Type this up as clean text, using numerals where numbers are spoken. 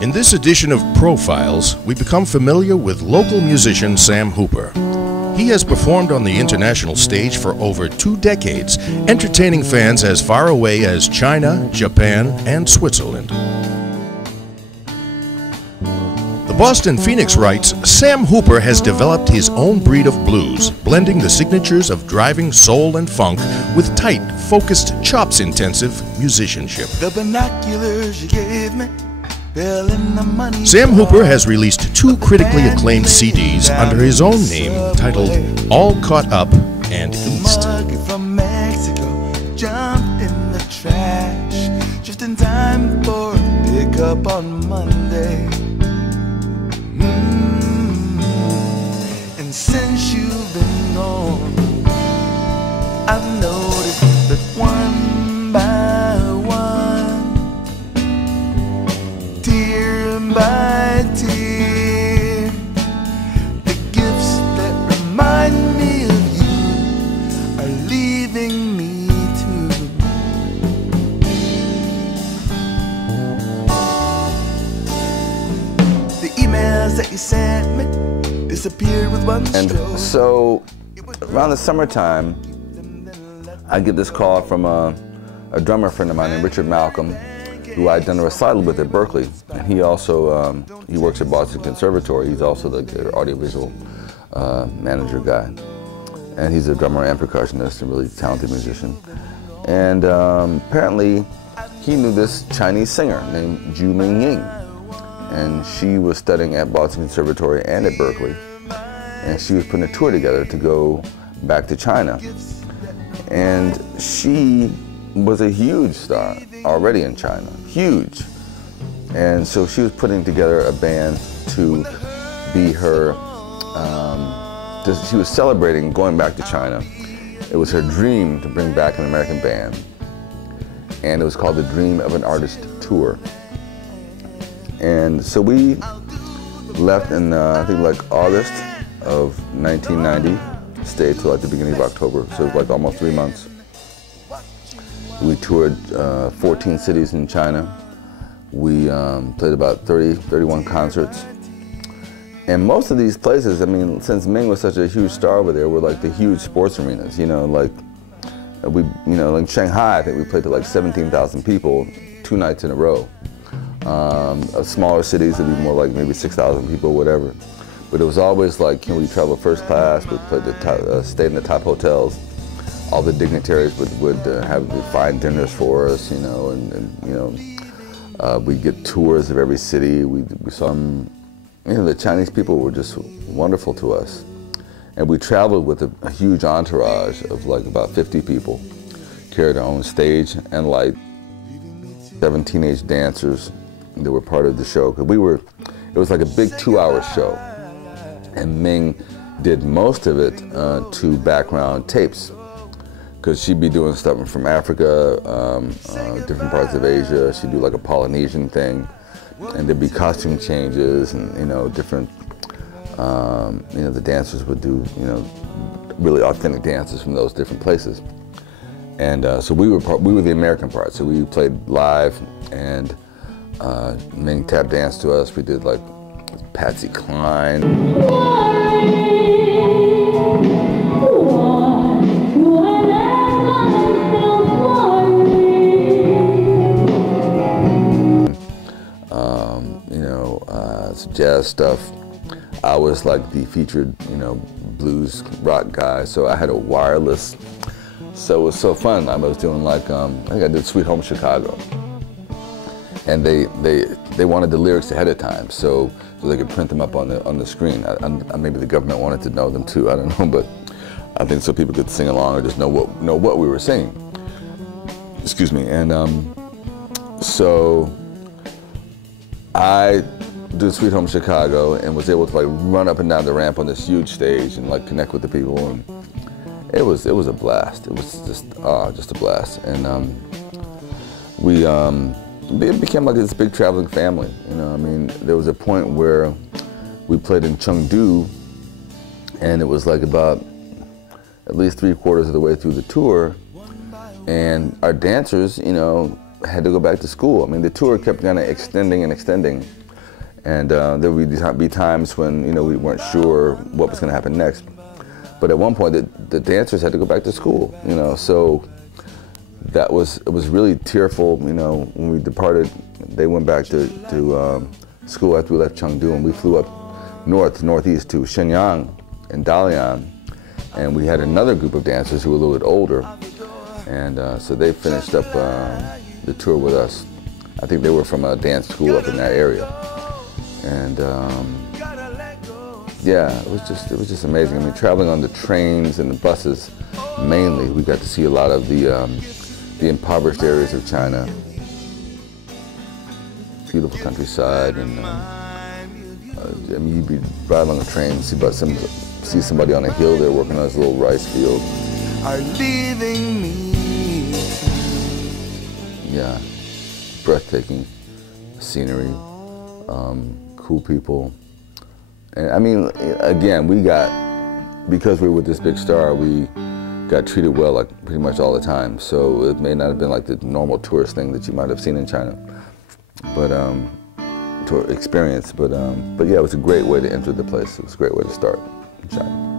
In this edition of Profiles, we become familiar with local musician Sam Hooper. He has performed on the international stage for over 2 decades, entertaining fans as far away as China, Japan, and Switzerland. The Boston Phoenix writes, Sam Hooper has developed his own breed of blues, blending the signatures of driving soul and funk with tight, focused, chops-intensive musicianship. The binoculars you gave me. Sam Hooper has released 2 critically acclaimed CDs under his own name, titled All Caught Up and East. From Mexico, jumped in the trash, just in time for a pickup on Monday. And since you've been gone, I've noticed that one by one, tear by tear, the gifts that remind me of you are leaving me too. The emails that you sent me disappeared with one stroke. And so around the summertime, I get this call from a drummer friend of mine named Richard Malcolm, who I'd done a recital with at Berkeley. And he also, he works at Boston Conservatory. He's also the audiovisual manager guy. And he's a drummer and percussionist and really talented musician. And apparently he knew this Chinese singer named Ju Mingying. And she was studying at Boston Conservatory and at Berkeley. And she was putting a tour together to go back to China. And she was a huge star already in China, huge. And so she was putting together a band to be her, she was celebrating going back to China. It was her dream to bring back an American band. And it was called the Dream of an Artist Tour. And so we left in, I think, like August of 1990, stayed till like the beginning of October, so it was like almost 3 months. We toured 14 cities in China. We played about 31 concerts. And most of these places, I mean, since Ming was such a huge star over there, were like the huge sports arenas, you know, like like Shanghai, I think we played to like 17,000 people 2 nights in a row. Smaller cities would be more like maybe 6,000 people, whatever. But it was always like, can we travel first class? We played stayed in the top hotels. All the dignitaries would have fine dinners for us, you know, and we'd get tours of every city. We saw them, you know, the Chinese people were just wonderful to us. And we traveled with a huge entourage of like about 50 people, carried our own stage and light, 7 teenage dancers that were part of the show. Cause it was like a big 2-hour show. And Ming did most of it to background tapes, because she'd be doing stuff from Africa, different parts of Asia. She'd do like a Polynesian thing, and there'd be costume changes, and you know, different, you know, the dancers would do, you know, really authentic dances from those different places. And so we were the American part. So we played live, and Ming tap danced to us. We did like Patsy Cline. You know, some jazz stuff. I was like the featured, you know, blues rock guy. So I had a wireless. So it was so fun. I was doing like, I think I did Sweet Home Chicago. And they wanted the lyrics ahead of time, so they could print them up on the screen. Maybe the government wanted to know them too, I don't know, but I think so people could sing along or just know what we were singing. Excuse me. And so I did Sweet Home Chicago and was able to like run up and down the ramp on this huge stage and like connect with the people, and it was a blast. It was just a blast. And it became like this big traveling family, you know. I mean, there was a point where we played in Chengdu, and it was like about at least 3/4 of the way through the tour, and our dancers, you know, had to go back to school. I mean, the tour kept kind of extending and extending, And there would be times when, you know, we weren't sure what was going to happen next. But at one point, the dancers had to go back to school, you know, so it was really tearful, you know, when we departed. They went back to school after we left Chengdu, and we flew up northeast to Shenyang and Dalian, and we had another group of dancers who were a little bit older, and so they finished up the tour with us. I think they were from a dance school up in that area. And yeah, it was just amazing. I mean, traveling on the trains and the buses, mainly, we got to see a lot of the impoverished areas of China. Beautiful countryside, and I mean, you'd be riding on a train and see somebody on a hill there working on his little rice field. Are leaving me. Yeah, breathtaking scenery. Cool people. And I mean, again, because we were with this big star, we got treated well like pretty much all the time. So it may not have been like the normal tourist thing that you might have seen in China, but tour experience. But yeah, it was a great way to enter the place. It was a great way to start in China.